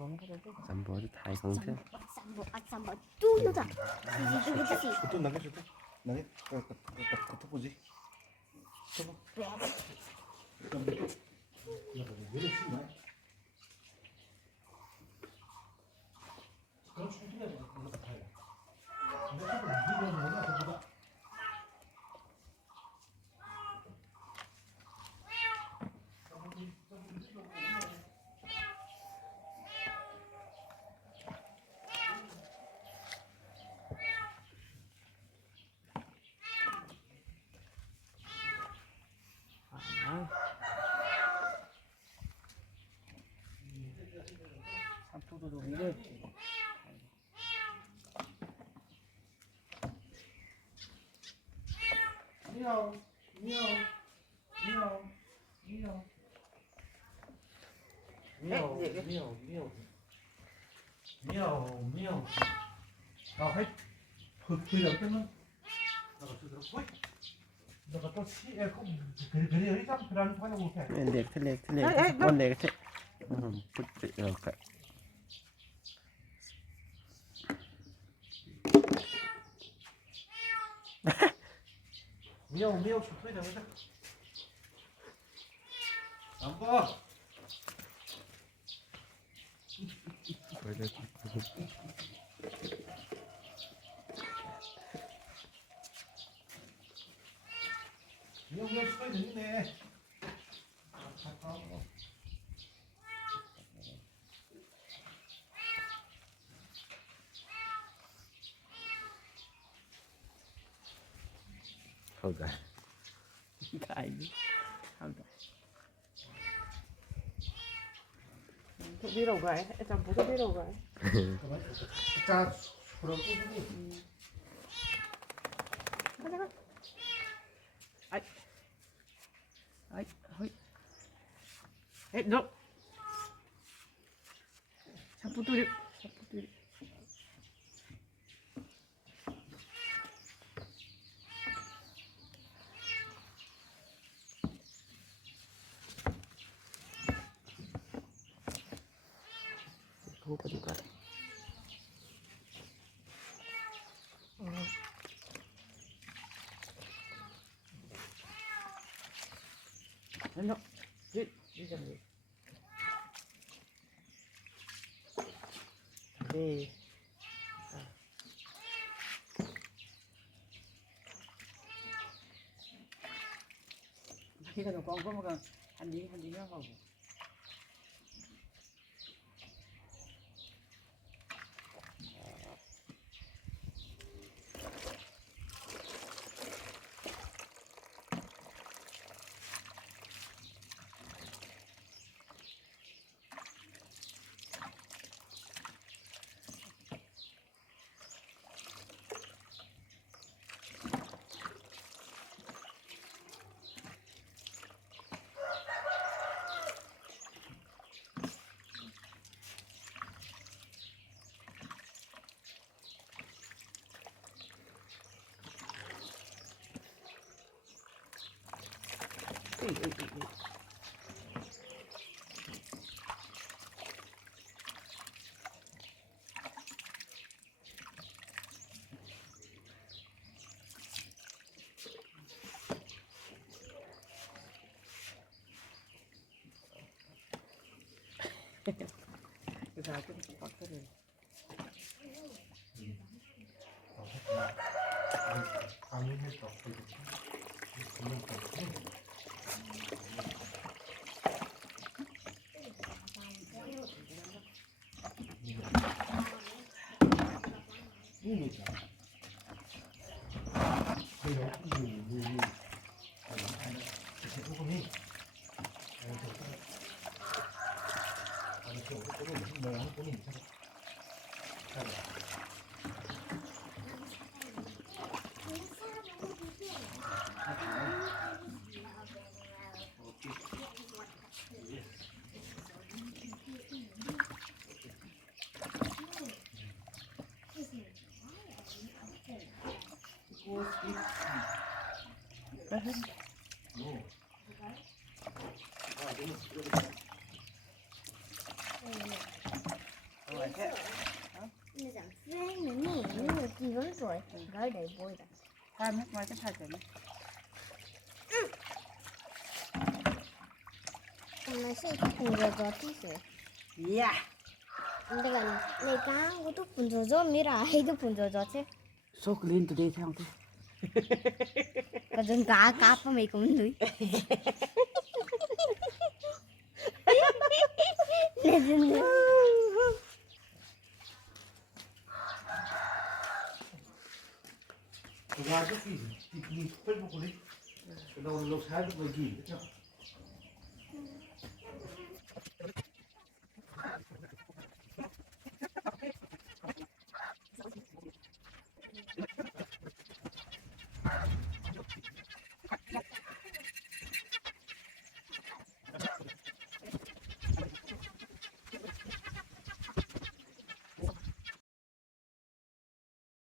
Sắm bố thì thái không thế. Sắm bố chút nữa thôi. Cái gì? 좀 남겨줄까? 나게? 덮어보지. 덮어. 왜 이렇게 심해? 그럼 충분해. 이거 다 해. 근데 조금 미디어는 뭐냐, 그보다. 삼토도 위를. 미야오, 미야오, 미야오, 미야오. 미야오, 미야오, 미야오. 미야오, 미야오. 나 회, 그래 어쩌면 나가 저대로 왜? 내가 또 시에 그래 이상 그런 거 하는 거 같아. Liệt thế liệt thế liệt. Con liệt thế. Phút tự được vậy. 미야오, 미야오 소리 나는데. 안 봐. 미야오, 미야오 소리 들리네. Không cả. Cái gì? Không cả. đi đầu gái, chồng bố đi đầu gái. 자, 그럼 또 Ai, ai, hơi, ê, đâu, sao phụ tôi đi, sao phụ tôi đi. Không có gì cả. No, đi ra đi. Đi. Khi nào con có một cái hành gì nó vào. Cái sao cái bắt cái này. 아니 했어. rồi gái đầy bôi rồi Thay mất mai chắc thay rồi. 엄마 쉐이크 분조조 티스 Yeah. 내가 이것도 분조조 미라 해도 분조조지 So clean today theo tôi. còn cá cá của mày cũng nuôi Ngoài cái gì thì mình phân một cái đầu lột sai được cái gì nữa